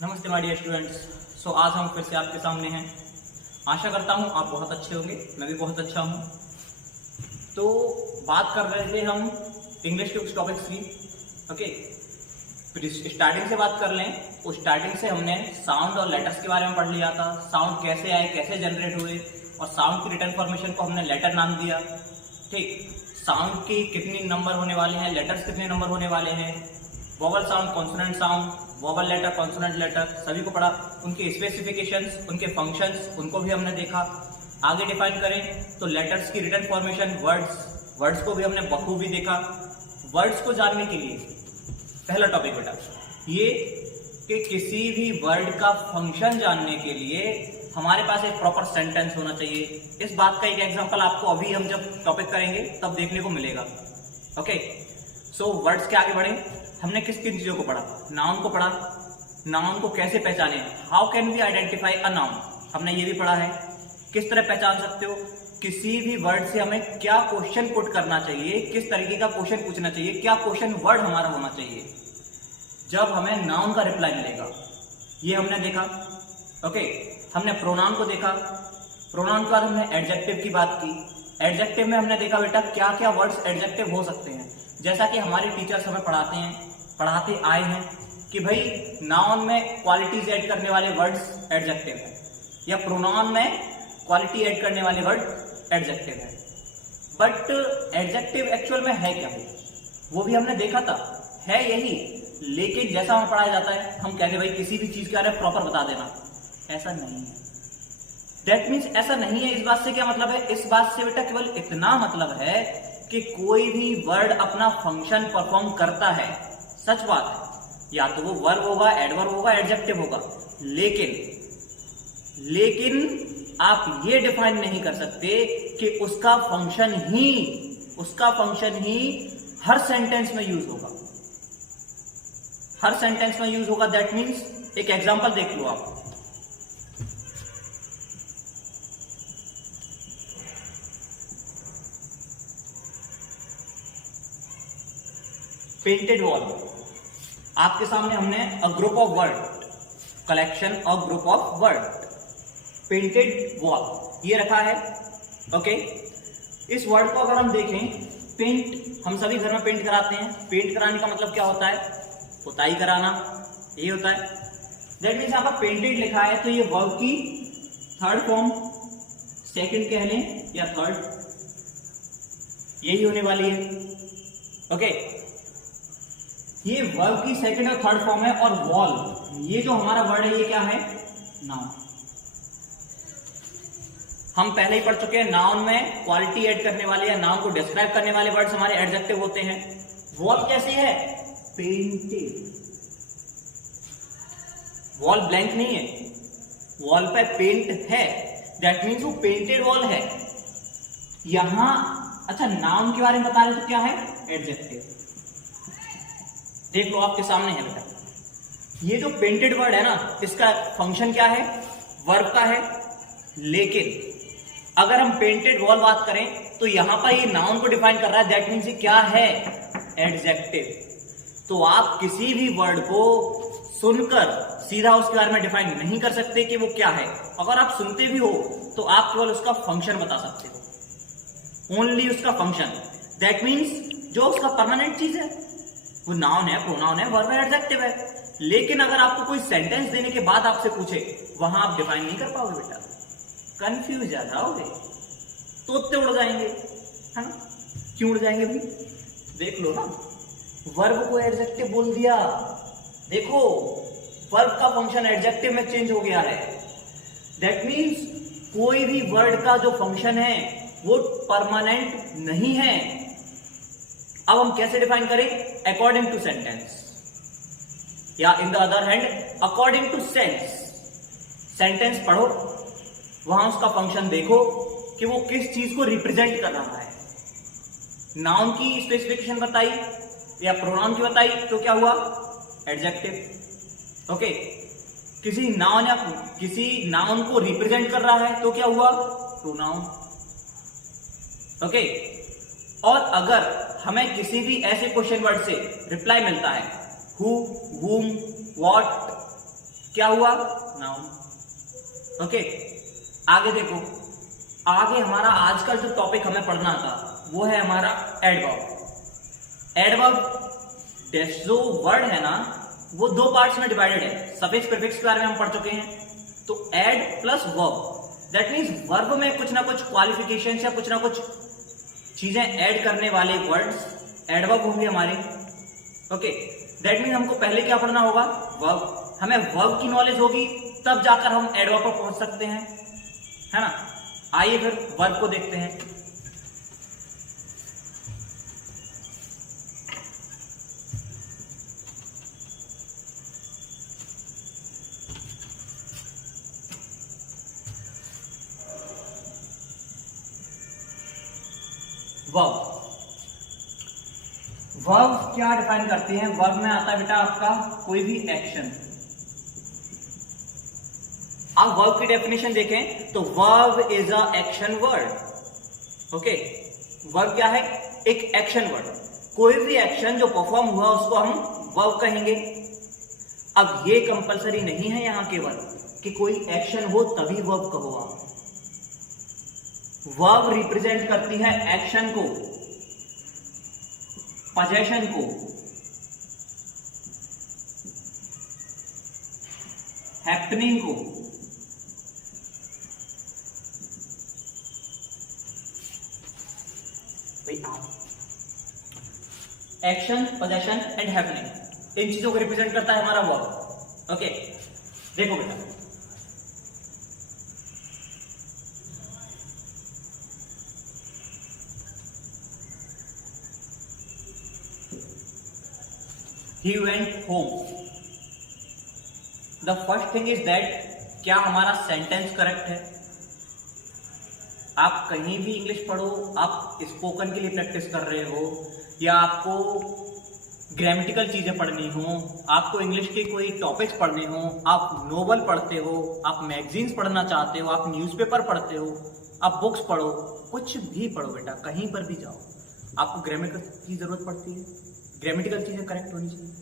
नमस्ते my dear students. सो आज हम फिर से आपके सामने हैं। आशा करता हूँ आप बहुत अच्छे होंगे, मैं भी बहुत अच्छा हूँ। तो बात कर रहे थे हम इंग्लिश के कुछ टॉपिक्स की। ओके, स्टार्टिंग से बात कर लें तो स्टार्टिंग से हमने साउंड और लेटर्स के बारे में पढ़ लिया था। साउंड कैसे आए, कैसे जनरेट हुए, और साउंड की रिटर्न फॉर्मेशन को हमने लेटर नाम दिया। ठीक, साउंड की कितनी नंबर होने वाले हैं, लेटर्स कितने नंबर होने वाले हैं, vowel sound, consonant sound, vowel letter, consonant letter, सभी को पढ़ा। उनके स्पेसिफिकेशंस, उनके फंक्शंस, उनको भी हमने देखा। आगे डिफाइन करें तो लेटर्स की रिटर्न फॉर्मेशन, वर्ड्स को भी हमने बखूबी देखा। वर्ड्स को जानने के लिए पहला टॉपिक बेटा ये कि किसी भी वर्ड का फंक्शन जानने के लिए हमारे पास एक प्रॉपर सेंटेंस होना चाहिए। इस बात का एक एग्जांपल आपको अभी हम जब टॉपिक करेंगे तब देखने को मिलेगा। ओके, सो वर्ड्स के आगे बढ़े। हमने किस किन चीजों को पढ़ा? नाउन को पढ़ा। नाउन को कैसे पहचाने, how can we identify a noun, हमने ये भी पढ़ा है। किस तरह पहचान सकते हो, किसी भी वर्ड से हमें क्या क्वेश्चन पुट करना चाहिए, किस तरीके का क्वेश्चन पूछना चाहिए, क्या क्वेश्चन वर्ड हमारा होना चाहिए जब हमें नाउन का रिप्लाई मिलेगा, ये हमने देखा। ओके, हमने प्रोनाउन को देखा। प्रोनाउन के बाद हमने एडजेक्टिव की बात की। एडजेक्टिव में हमने देखा बेटा क्या क्या वर्ड्स एडजेक्टिव हो सकते हैं। जैसा कि हमारे टीचर्स हमें पढ़ाते आए हैं कि भाई नाउन में क्वालिटीज ऐड करने वाले वर्ड्स एडजेक्टिव है, या प्रोनाउन में क्वालिटी ऐड करने वाले वर्ड एडजेक्टिव है। बट एडजेक्टिव एक्चुअल में है क्या, वो भी हमने देखा था, है यही। लेकिन जैसा हमें पढ़ाया जाता है हम कहते भाई किसी भी चीज के बारे में प्रॉपर बता देना, ऐसा नहीं है। दैट मीन्स ऐसा नहीं है। इस बात से क्या मतलब है? इस बात से बेटा केवल इतना मतलब है कि कोई भी वर्ड अपना फंक्शन परफॉर्म करता है, सच बात है। या तो वो वर्ब होगा, एडवर्ब होगा, एडजेक्टिव होगा, लेकिन आप ये डिफाइन नहीं कर सकते कि उसका फंक्शन ही हर सेंटेंस में यूज होगा, हर सेंटेंस में यूज होगा। दैट मीन्स एक एग्जांपल देख लो आप। पेंटेड वॉल, आपके सामने हमने a group of word, collection of group of word, painted wall ये रखा है। ओके, इस वर्ड को अगर हम देखें, पेंट, हम सभी घर में पेंट कराते हैं। पेंट कराने का मतलब क्या होता है? पुताई कराना, ये होता है। दैट मीन्स यहाँ पर पेंटेड लिखा है तो ये वर्ब की थर्ड फॉर्म, सेकंड कह लें या थर्ड, यही होने वाली है। ओके, ये वर्ब की सेकंड और थर्ड फॉर्म है। और वॉल, ये जो हमारा वर्ड है ये क्या है? नाउन। हम पहले ही पढ़ चुके हैं, नाउन में क्वालिटी ऐड करने वाले या नाउन को डिस्क्राइब करने वाले वर्ड्स हमारे एडजेक्टिव होते हैं। वॉल कैसी है? पेंटेड। वॉल ब्लैंक नहीं है, वॉल पे पेंट है, दैट मीन्स वो पेंटेड वॉल है। यहां अच्छा, नाउन के बारे में बता रहे तो क्या है? एडजेक्टिव। देख लो आपके सामने है बेटा, ये जो पेंटेड वर्ड है ना, इसका फंक्शन क्या है? वर्ब का है। लेकिन अगर हम पेंटेड वॉल बात करें तो यहां पर ये नाउन को डिफाइन कर रहा है, दैट मीन्स ये क्या है? एडजेक्टिव। तो आप किसी भी वर्ड को सुनकर सीधा उसके बारे में डिफाइन नहीं कर सकते कि वो क्या है। अगर आप सुनते भी हो तो आप केवल उसका फंक्शन बता सकते हो, ओनली उसका फंक्शन। दैट मीन्स जो उसका परमानेंट चीज है वो नाउन है, प्रोनाउन है, वर्ब है, एडजेक्टिव है। लेकिन अगर आपको कोई सेंटेंस देने के बाद आपसे पूछे, वहां आप डिफाइन नहीं कर पाओगे बेटा, कंफ्यूज आ जाओगे, तोते उड़ जाएंगे, है ना? क्यों उड़ जाएंगे भाई? देख लो ना, वर्ब को एडजेक्टिव बोल दिया। देखो, वर्ब का फंक्शन एडजेक्टिव में चेंज हो गया है। दैट मीन्स कोई भी वर्ड का जो फंक्शन है वो परमानेंट नहीं है। अब हम कैसे डिफाइन करें? अकॉर्डिंग टू सेंटेंस, या in the other hand according to sense. Sentence पढ़ो, वहां उसका फंक्शन देखो कि वो किस चीज को रिप्रेजेंट कर रहा है। नाउन की स्पेसिफिकेशन बताई या प्रोनाउन की बताई तो क्या हुआ? एडजेक्टिव। ओके, किसी नाउन को रिप्रेजेंट कर रहा है तो क्या हुआ? प्रोनाउन। ओके, और अगर हमें किसी भी ऐसे क्वेश्चन वर्ड से रिप्लाई मिलता है, हु, whom, what, क्या हुआ? नाउन। ओके, आगे देखो, आगे हमारा आज का जो टॉपिक हमें पढ़ना था वो है हमारा एडवर्ब। एडवर्ब जो वर्ड है ना वो दो पार्ट्स में डिवाइडेड है। सफिक्स प्रीफिक्स के बारे में हम पढ़ चुके हैं। तो ad plus verb, that means verb में कुछ ना कुछ क्वालिफिकेशन या कुछ ना कुछ चीजें ऐड करने वाले वर्ड्स एडवर्ब होंगे हमारे। ओके, दैट मीन्स हमको पहले क्या पढ़ना होगा? वर्ब। हमें वर्ब की नॉलेज होगी तब जाकर हम एडवर्ब पर पहुंच सकते हैं, है ना। आइए फिर वर्ब को देखते हैं। वर्ब, वर्ब क्या डिफाइन करती है? वर्ब में आता है बेटा आपका कोई भी एक्शन। आप वर्ब की डेफिनेशन देखें तो verb is a action word. Okay, verb क्या है? एक एक्शन वर्ड। कोई भी एक्शन जो परफॉर्म हुआ उसको हम वर्ब कहेंगे। अब ये कंपलसरी नहीं है यहां केवल कि कोई एक्शन हो तभी वर्ब कहो आप। वर्ब रिप्रेजेंट करती है एक्शन को, पोजेशन को, हैपनिंग को, एक्शन, पोजेशन एंड हैपनिंग, इन चीजों को रिप्रेजेंट करता है हमारा वर्ब। ओके, देखो बेटा, he went home। the first thing is that क्या हमारा सेंटेंस करेक्ट है? आप कहीं भी इंग्लिश पढ़ो, आप स्पोकन के लिए प्रैक्टिस कर रहे हो या आपको ग्रामेटिकल चीजें पढ़नी हो, आपको इंग्लिश के कोई टॉपिक्स पढ़ने हो, आप नोवेल पढ़ते हो, आप मैगजीन्स पढ़ना चाहते हो, आप न्यूज़पेपर पढ़ते हो, आप बुक्स पढ़ो, कुछ भी पढ़ो बेटा, कहीं पर भी जाओ, आपको ग्रामेटिकल की जरूरत पड़ती है। ग्रामेटिकल चीजें करेक्ट होनी चाहिए,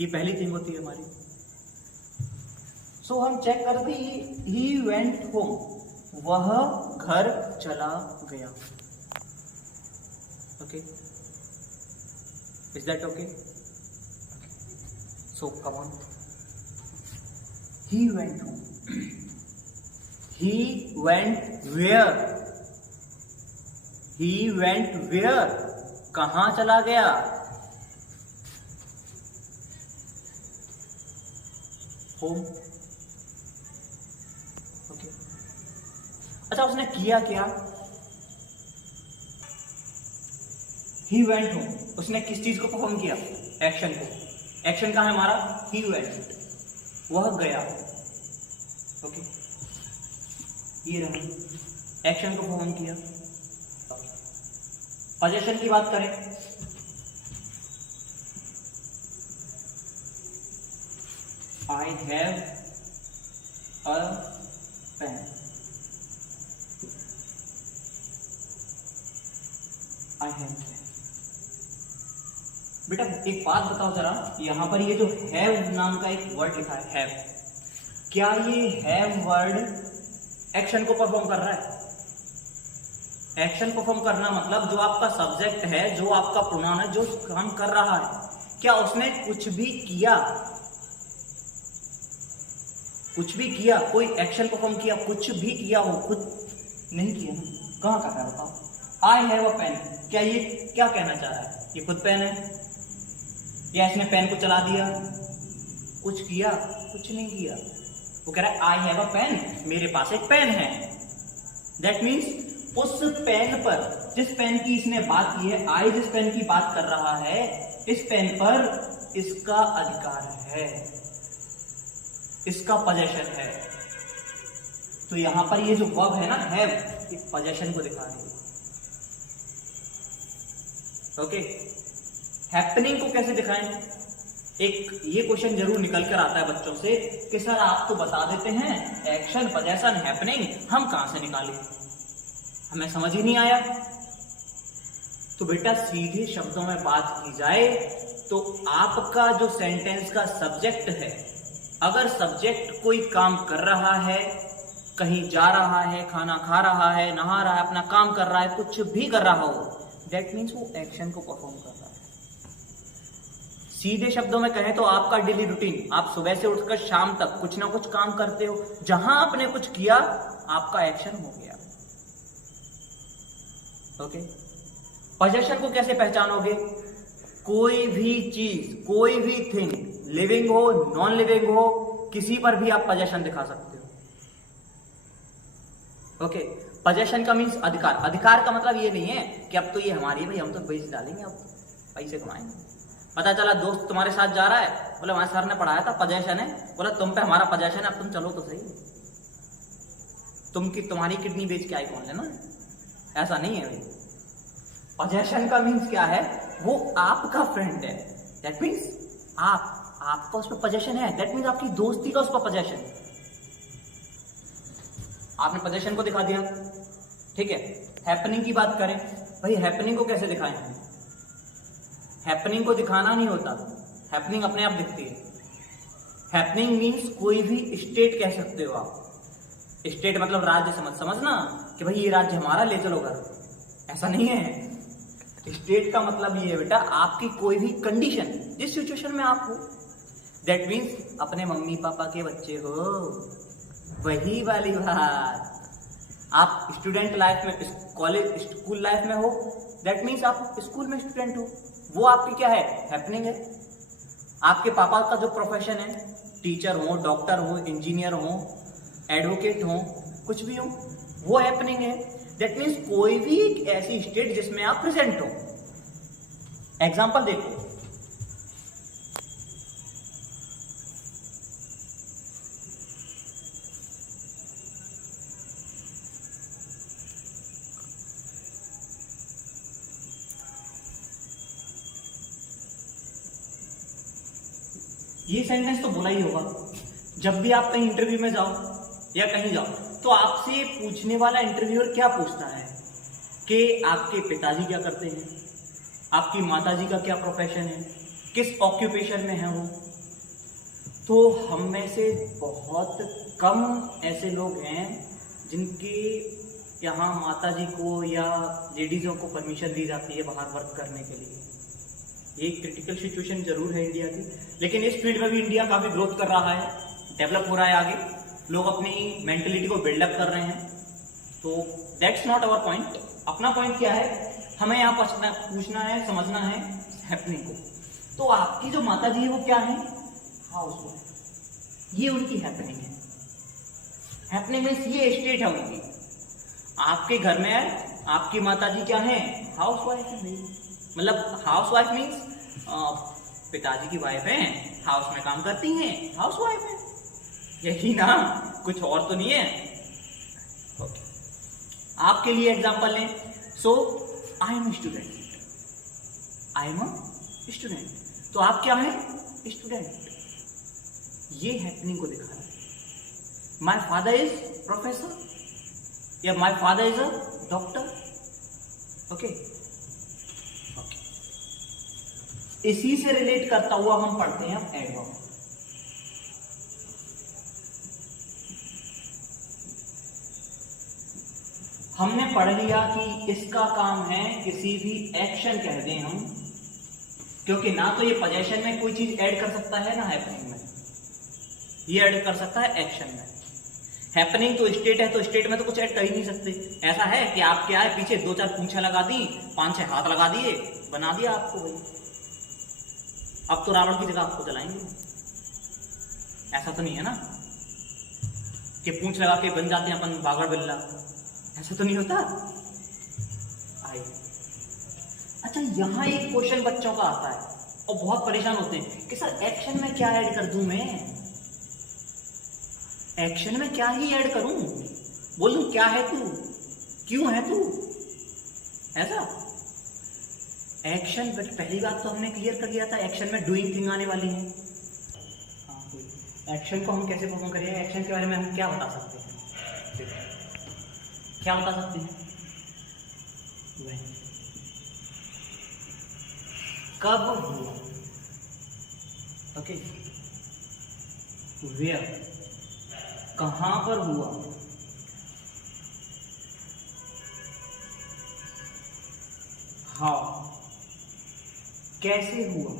ये पहली थिंग होती है हमारी। सो हम चेक करते हैं, ही वेंट होम, वह घर चला गया। Okay, is that okay? So come on, he went home, he went where, he went where, कहां चला गया? होम। ओके, अच्छा उसने किया क्या? ही वेंट होम, उसने किस चीज को परफॉर्म किया? एक्शन को। एक्शन कहां है हमारा? ही वेंट, वह गया। ओके, ये रहा, एक्शन को परफॉर्म किया। पोजीशन की बात करें, I have a pen। I have pen। बेटा एक बात बताओ जरा, यहां पर ये जो हैव नाम का एक वर्ड लिखा है, हैव, क्या ये हैव वर्ड एक्शन को परफॉर्म कर रहा है? एक्शन परफॉर्म करना मतलब जो आपका सब्जेक्ट है, जो आपका प्रोनाउन है, जो काम कर रहा है, क्या उसने कुछ भी किया? कुछ भी किया? कोई एक्शन परफॉर्म किया? कुछ भी किया हो? खुद नहीं किया ना, कहां का है बताओ? आई हैव अ पेन, क्या ये क्या कहना चाह रहा है? ये खुद पेन है या इसने पेन को चला दिया? कुछ किया? कुछ नहीं किया। वो कह रहा है आई हैव अ पेन, मेरे पास एक पेन है। दैट मीन्स उस पेन पर, जिस पेन की इसने बात की है, आई जिस पेन की बात कर रहा है, इस पेन पर इसका अधिकार है, इसका पोजेशन है। तो यहां पर ये जो वर्ब है ना हैव, एक पोजेशन को दिखा रही है। ओके, हैपनिंग को कैसे दिखाएं? एक ये क्वेश्चन जरूर निकल कर आता है बच्चों से कि सर आप तो बता देते हैं एक्शन, पोजेशन, हैपनिंग, हम कहां से निकालें? हमें समझ ही नहीं आया। तो बेटा सीधे शब्दों में बात की जाए तो आपका जो सेंटेंस का सब्जेक्ट है अगर सब्जेक्ट कोई काम कर रहा है, कहीं जा रहा है, खाना खा रहा है, नहा रहा है, अपना काम कर रहा है, कुछ भी कर रहा हो, दैट मीन्स वो एक्शन को परफॉर्म कर रहा है। सीधे शब्दों में कहें तो आपका डेली रूटीन, आप सुबह से उठकर शाम तक कुछ ना कुछ काम करते हो, जहां आपने कुछ किया आपका एक्शन हो गया। ओके, पोजेशन को कैसे पहचानोगे? कोई भी चीज, कोई भी थिंग, लिविंग हो, नॉन लिविंग हो, किसी पर भी आप पोजेशन दिखा सकते हो। ओके, पोजेशन का मीन्स अधिकार। अधिकार का मतलब ये नहीं है कि अब तो ये हमारी है भाई, हम तो बेच डालेंगे, अब पैसे कमाएंगे। पता चला दोस्त तुम्हारे साथ जा रहा है, बोले हमारे सर ने पढ़ाया था पोजेशन है, बोला तुम पे हमारा पोजेशन है, अब तुम चलो तो सही। तुम्हारी किडनी बेच के आईफोन लेना, ऐसा नहीं है भाई। पोजेशन का मीन्स क्या है? वो आपका फ्रेंड है, दैट मीन्स आपका उस पर पोजेशन है, दैट मीन्स आपकी दोस्ती का उस पर पोजेशन। आपने पोजेशन को दिखा दिया, ठीक है। हैपनिंग की बात करें, भाई हैपनिंग को कैसे दिखाएं? हैपनिंग को दिखाना नहीं होता, हैपनिंग अपने आप दिखती है। हैपनिंग मीन्स कोई भी स्टेट कह सकते हो आप। स्टेट मतलब राज्य, समझना कि भाई ये राज्य हमारा, ले चलो घर, ऐसा नहीं है। स्टेट का मतलब ये है बेटा, आपकी कोई भी कंडीशन, जिस सिचुएशन में आप हो, दैट मीन्स अपने मम्मी पापा के बच्चे हो, वही वाली बात। आप स्टूडेंट लाइफ में, कॉलेज स्कूल लाइफ में हो, दैट मीन्स आप स्कूल में स्टूडेंट हो, वो आपकी क्या है? हैपनिंग है। आपके पापा का जो प्रोफेशन है, टीचर हो, डॉक्टर हो, इंजीनियर हो, एडवोकेट हो, कुछ भी हो, वो हैपनिंग है। दैट मीन्स कोई भी एक ऐसी स्टेट जिसमें आप प्रेजेंट हो। एग्जाम्पल देखो, ये सेंटेंस तो बोला ही होगा। जब भी आप कहीं इंटरव्यू में जाओ या कहीं जाओ, तो आपसे पूछने वाला इंटरव्यूअर क्या पूछता है कि आपके पिताजी क्या करते हैं, आपकी माताजी का क्या प्रोफेशन है, किस ऑक्यूपेशन में है वो। तो हम में से बहुत कम ऐसे लोग हैं जिनके यहाँ माताजी को या लेडीज़ों को परमिशन दी जाती है बाहर वर्क करने के लिए। ये क्रिटिकल सिचुएशन जरूर है इंडिया की, लेकिन इस फील्ड में भी इंडिया काफ़ी ग्रोथ कर रहा है, डेवलप हो रहा है आगे, लोग अपनी मेंटलिटी को बिल्डअप कर रहे हैं। तो दैट्स नॉट आवर पॉइंट। अपना पॉइंट क्या है? हमें यहाँ पूछना है, समझना है हैपनिंग को। तो आपकी जो माता जी है वो क्या है? हाउसवाइफ। ये उनकी हैपनिंग है। हैपनिंग मीन्स ये स्टेट है उनकी। आपके घर में आपकी माता जी क्या है? हाउसवाइफ है। मतलब हाउसवाइफ मीन्स पिताजी की वाइफ है, हाउस में काम करती हैं, हाउसवाइफ है, यही ना, कुछ और तो नहीं है। okay. आपके लिए एग्जांपल लें। So I am student, I am a student. तो आप क्या हैं? स्टूडेंट। ये हैपनिंग को दिखा रहा है। माई फादर इज प्रोफेसर या my father is a doctor. Okay, इसी से रिलेट करता हुआ हम पढ़ते हैं अब एडवर्ब। हमने पढ़ लिया कि इसका काम है किसी भी एक्शन कह दें हम, क्योंकि ना तो ये पोजेशन में कोई चीज ऐड कर सकता है ना हैपनिंग में, ये ऐड कर सकता है एक्शन में। हैपनिंग तो स्टेट है, तो स्टेट में तो कुछ ऐड कर ही नहीं सकते। ऐसा है कि आप क्या है, पीछे 2-4 पूंछें लगा दी, 5-6 हाथ लगा दिए, बना दिया आपको भाई। अब तो रावण की जगह आपको जलाएंगे। ऐसा तो नहीं है ना कि पूंछ लगा के बन जाते हैं अपन बागड़ बिल्ला, ऐसा तो नहीं होता। आई अच्छा, यहां एक क्वेश्चन बच्चों का आता है और बहुत परेशान होते हैं कि सर एक्शन में क्या ऐड कर दूं मैं, एक्शन में क्या ही ऐड करूं, बोलूं क्या है तू, क्यों है तू, ऐसा। एक्शन, पहली बात तो हमने क्लियर कर लिया था, एक्शन में डूइंग थिंग आने वाली है। एक्शन को हम कैसे परफॉर्म करेंगे, एक्शन के बारे में हम क्या बता सकते हैं, क्या बता सकते हैं? वह कब हुआ, ओके, वेयर, कहां पर हुआ। हाउ, कैसे हुआ।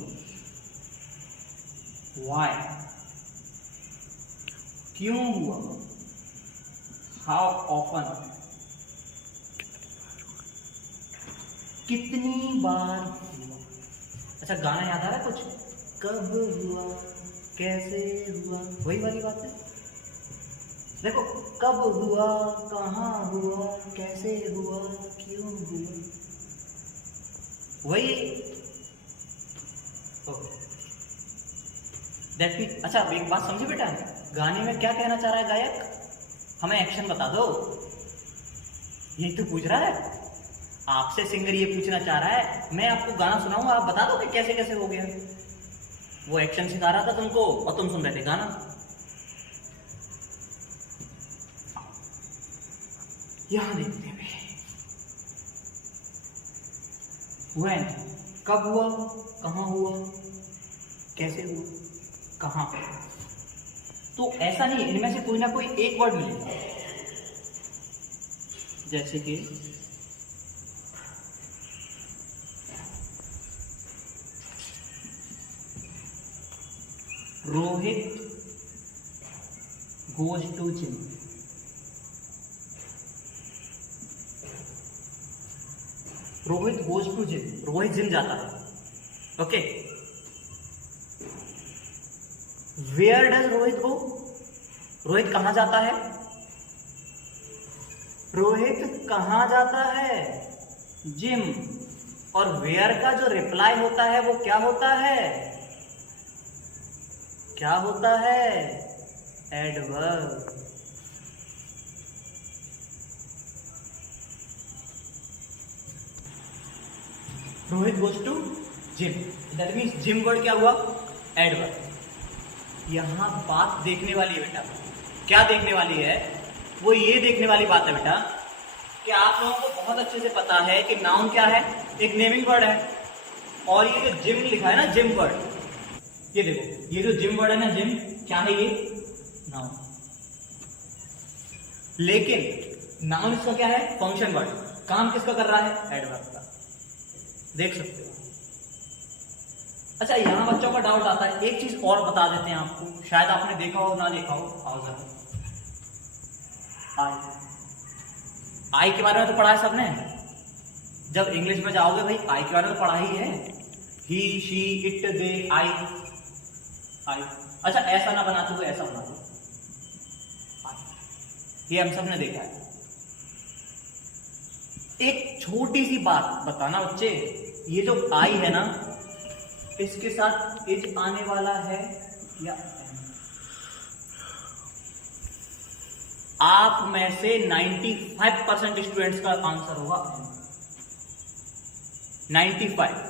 वाई, क्यों हुआ। हाउ ऑफन, कितनी बार हुआ। अच्छा गाना याद आ रहा है कुछ। कब हुआ, कैसे हुआ, वही वाली बात है। देखो, कब हुआ, कहाँ हुआ, कैसे हुआ, क्यों हुआ, वही। दैट मीन, अच्छा एक बात समझे बेटा, गाने में क्या कहना चाह रहा है गायक, हमें एक्शन बता दो। यही तो पूछ रहा है आपसे, सिंगर ये पूछना चाह रहा है। मैं आपको गाना सुनाऊंगा, आप बता दो कि कैसे कैसे हो गया। वो एक्शन सिखा रहा था तुमको और तुम सुन रहे थे गाना। यहां देखते हैं when, कब हुआ, कहां हुआ, कैसे हुआ, कहां। तो ऐसा नहीं, इनमें से कोई ना कोई एक वर्ड मिलेगा। जैसे कि Rohit goes to gym. Rohit goes to gym, Rohit gym जाता है। Okay, where does Rohit go, Rohit कहां जाता है। रोहित कहां जाता है, जिम। और वेयर का जो रिप्लाई होता है वो क्या होता है, क्या होता है, adverb. Rohit goes to gym, that means gym word क्या हुआ, एडवर्ब। यहां बात देखने वाली है बेटा, क्या देखने वाली है, वो ये देखने वाली बात है बेटा कि आप लोगों को बहुत अच्छे से पता है कि नाउन क्या है, एक नेमिंग वर्ड है। और ये जो जिम लिखा है ना, जिम वर्ड, ये देखो, ये जो जिम वर्ड है ना, जिम क्या है, ये नाउन। लेकिन नाउन इसका क्या है, फंक्शन वर्ड। काम किसका कर रहा है, एडवर्ब का। देख सकते हो। अच्छा, यहां बच्चों का डाउट आता है, एक चीज और बता देते हैं आपको, शायद आपने देखा हो ना देखा हो। आओ जरा, आई, आई के बारे में तो पढ़ा है सबने। जब इंग्लिश में जाओगे भाई, आई के बारे में तो पढ़ा ही है। ही, शी, इट, दे, आई, आई। अच्छा, ऐसा ना बनाते हुए ऐसा बना दो, ये हम सब ने देखा है। एक छोटी सी बात बताना बच्चे, ये जो आई है ना, इसके साथ इज आने वाला है या एम। आप में से 95% स्टूडेंट्स का आंसर होगा एम, 95।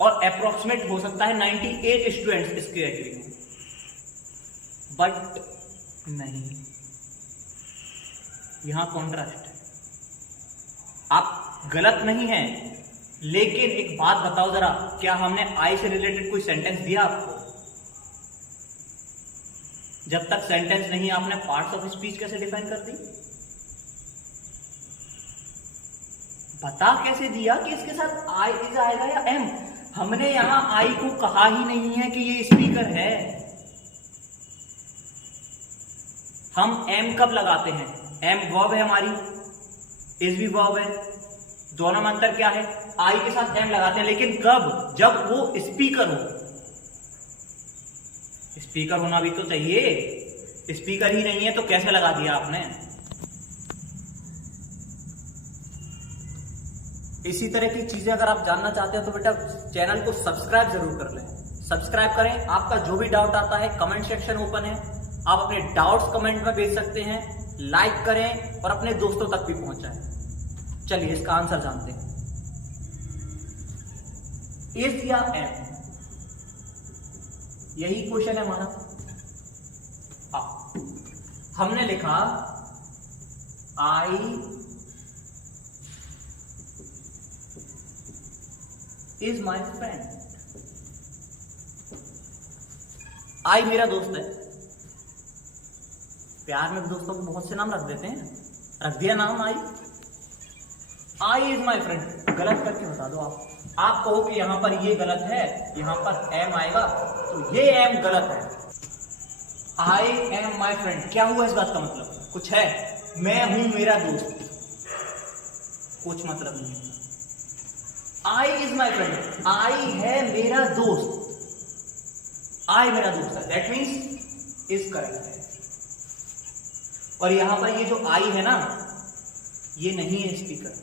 और अप्रोक्सीमेट हो सकता है 98 स्टूडेंट्स इसके एग्री हो, बट नहीं, यहां कॉन्ट्रास्ट है। आप गलत नहीं हैं, लेकिन एक बात बताओ जरा, क्या हमने आई से रिलेटेड कोई सेंटेंस दिया आपको। जब तक सेंटेंस नहीं, आपने पार्ट्स ऑफ स्पीच कैसे डिफाइन कर दी, बता कैसे दिया कि इसके साथ आई इज आएगा या एम। हमने यहां आई को कहा ही नहीं है कि ये स्पीकर है। हम एम कब लगाते हैं, एम वर्ब है हमारी, इज भी वर्ब है, दोनों में अंतर क्या है, आई के साथ एम लगाते हैं, लेकिन कब, जब वो स्पीकर हो। स्पीकर होना भी तो चाहिए, स्पीकर ही नहीं है तो कैसे लगा दिया आपने। इसी तरह की चीजें अगर आप जानना चाहते हो तो बेटा चैनल को सब्सक्राइब जरूर कर लें। सब्सक्राइब करें, आपका जो भी डाउट आता है कमेंट सेक्शन ओपन है, आप अपने डाउट्स कमेंट में भेज सकते हैं। लाइक करें और अपने दोस्तों तक भी पहुंचाएं। चलिए इसका आंसर जानते हैं, इज या एम, यही क्वेश्चन है हमारा। हमने लिखा आई इज माई फ्रेंड, आई मेरा दोस्त है। प्यार में दोस्तों को बहुत से नाम रख देते हैं, रख दिया नाम आई। आई इज माई फ्रेंड, गलत करके बता दो आप कहो कि यहां पर ये गलत है, यहां पर एम आएगा तो ये एम गलत है। आई एम माई फ्रेंड, क्या हुआ इस बात का मतलब? कुछ है, मैं हूं मेरा दोस्त, कुछ मतलब नहीं है। आई इज माई फ्रेंड, आई है मेरा दोस्त, आई मेरा दोस्त है, दैट मीन्स इज करेक्ट है। और यहां पर ये जो आई है ना, ये नहीं है स्पीकर,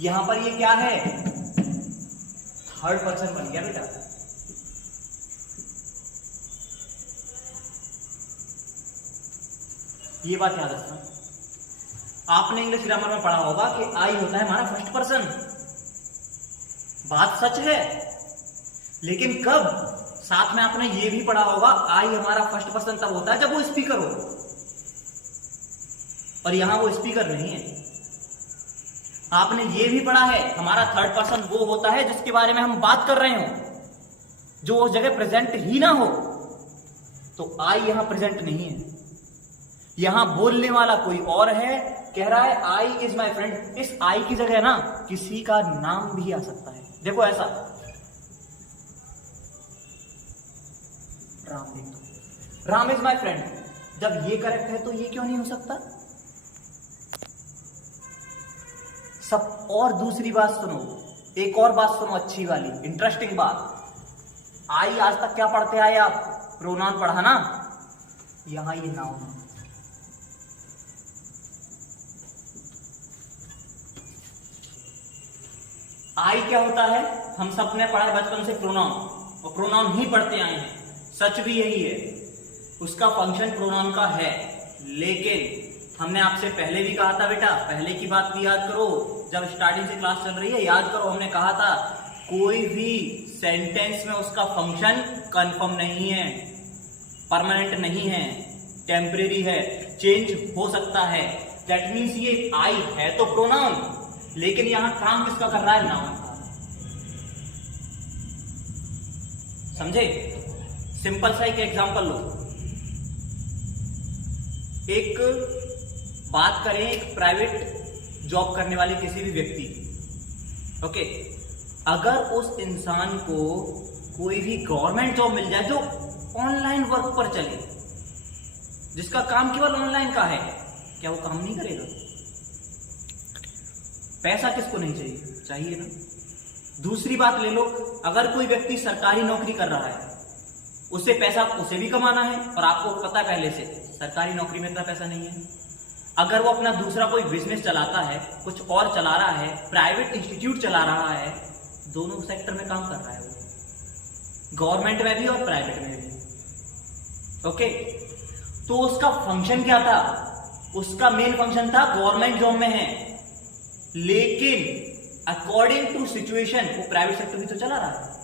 यहां पर ये क्या है? थर्ड पर्सन बन गया बेटा। ये बात याद रखना। आपने इंग्लिश ग्रामर में पढ़ा होगा कि आई होता है हमारा फर्स्ट पर्सन, बात सच है, लेकिन कब? साथ में आपने ये भी पढ़ा होगा आई हमारा फर्स्ट पर्सन तब होता है जब वो स्पीकर हो, और यहां वो स्पीकर नहीं है। आपने ये भी पढ़ा है हमारा थर्ड पर्सन वो होता है जिसके बारे में हम बात कर रहे हो, जो उस जगह प्रेजेंट ही ना हो। तो आई यहां प्रेजेंट नहीं है, यहां बोलने वाला कोई और है, कह रहा है आई इज माई फ्रेंड। इस आई की जगह ना किसी का नाम भी आ सकता है। देखो ऐसा, राम लिख दो, राम इज माई फ्रेंड। जब ये करेक्ट है तो ये क्यों नहीं हो सकता? सब। और दूसरी बात सुनो, एक और बात सुनो, अच्छी वाली इंटरेस्टिंग बात। आई आज तक क्या पढ़ते आए आप? प्रोनाउन पढ़ा ना, यहां ये नाउन है। आई क्या होता है? हम सब ने पढ़ा है बचपन से प्रोनाउन, और प्रोनाउन ही पढ़ते आए हैं, सच भी यही है, उसका फंक्शन प्रोनाउन का है। लेकिन हमने आपसे पहले भी कहा था बेटा, पहले की बात भी याद करो, जब स्टार्टिंग से क्लास चल रही है याद करो, हमने कहा था कोई भी सेंटेंस में उसका फंक्शन कंफर्म नहीं है, परमानेंट नहीं है, टेम्परेरी है, चेंज हो सकता है। दैट मीन्स ये आई है तो प्रोनाउन, लेकिन यहां काम किसका कर रहा है? नाउन का। समझे? सिंपल सा एक एग्जांपल लो, एक बात करें एक प्राइवेट जॉब करने वाले किसी भी व्यक्ति, ओके, अगर उस इंसान को कोई भी गवर्नमेंट जॉब मिल जाए जो ऑनलाइन वर्क पर चले, जिसका काम केवल ऑनलाइन का है, क्या वो काम नहीं करेगा? पैसा किसको नहीं चाहिए? चाहिए ना। दूसरी बात ले लो, अगर कोई व्यक्ति सरकारी नौकरी कर रहा है, उससे पैसा उसे भी कमाना है, और आपको पता है पहले से सरकारी नौकरी में इतना पैसा नहीं है। अगर वो अपना दूसरा कोई बिजनेस चलाता है, कुछ और चला रहा है, प्राइवेट इंस्टीट्यूट चला रहा है, दोनों सेक्टर में काम कर रहा है वो, गवर्नमेंट में भी और प्राइवेट में भी। ओके, तो उसका फंक्शन क्या था? उसका मेन फंक्शन था गवर्नमेंट जॉब में है, लेकिन अकॉर्डिंग टू सिचुएशन वो प्राइवेट सेक्टर भी तो चला रहा है।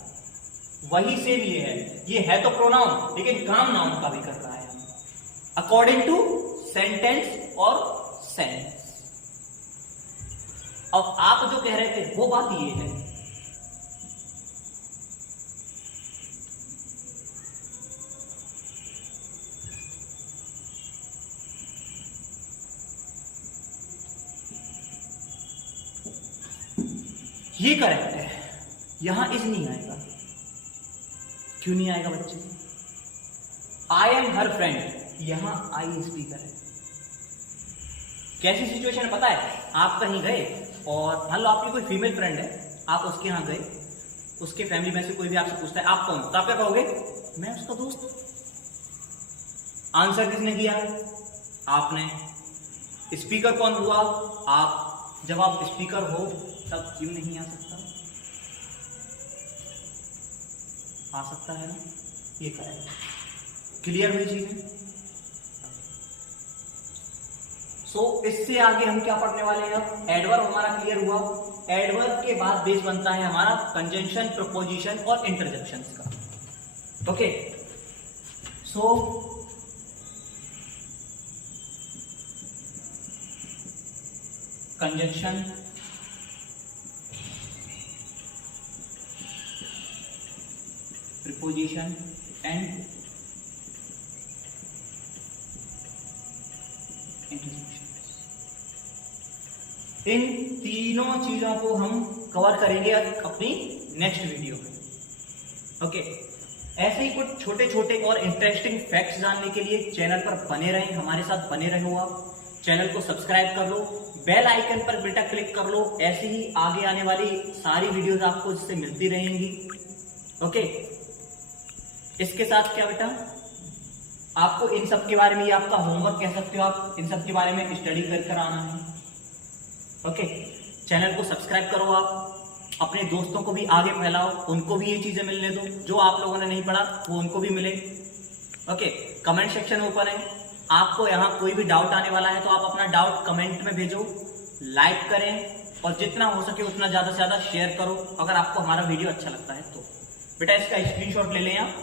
वही सेम ये है तो प्रोनाउन, लेकिन काम नाउन का भी कर रहा है, अकॉर्डिंग टू सेंटेंस और सेंस। अब आप जो कह रहे थे वो बात ये है, ये करेक्ट है, यहां इज नहीं आएगा। क्यों नहीं आएगा बच्चे? आई एम हर फ्रेंड, यहां आई स्पीकर है। कैसी सिचुएशन पता है? आप कहीं गए और मान लो आपकी कोई फीमेल फ्रेंड है, आप उसके यहां गए, उसके फैमिली में से कोई भी आपसे पूछता है आप कौन, तो आप क्या कहोगे? मैं उसका दोस्त। आंसर किसने किया? आपने। स्पीकर कौन हुआ? आप। जब आप स्पीकर हो तब क्यों नहीं आ सकता? आ सकता है ना, ये करेक्ट। क्लियर हुई चीजें? सो इससे आगे हम क्या पढ़ने वाले हैं? अब एडवर्ब हमारा क्लियर हुआ। एडवर्ब के बाद बेस बनता है हमारा कंजंक्शन, प्रपोजिशन और इंटरजेक्शंस का। Okay, so conjunction, preposition and intersection. इन तीनों चीजों को हम कवर करेंगे अपनी नेक्स्ट वीडियो में। ओके, ऐसे ही कुछ छोटे छोटे और इंटरेस्टिंग फैक्ट्स जानने के लिए चैनल पर बने रहें, हमारे साथ बने रहो। आप चैनल को सब्सक्राइब कर लो, बेल आइकन पर बेटा क्लिक कर लो, ऐसे ही आगे आने वाली सारी वीडियोस आपको इससे मिलती रहेंगी। ओके, इसके साथ क्या बेटा, आपको इन सब के बारे में, ये आपका होमवर्क कह सकते हो, आप इन सब के बारे में स्टडी कर आना है। ओके, चैनल को सब्सक्राइब करो, आप अपने दोस्तों को भी आगे फैलाओ, उनको भी ये चीजें मिलने दो, जो आप लोगों ने नहीं पढ़ा वो उनको भी मिले। ओके, कमेंट सेक्शन ओपन है, आपको यहाँ कोई भी डाउट आने वाला है तो आप अपना डाउट कमेंट में भेजो, लाइक करें और जितना हो सके उतना ज्यादा से ज्यादा शेयर करो अगर आपको हमारा वीडियो अच्छा लगता है तो। बेटा इसका स्क्रीनशॉट ले लें आप।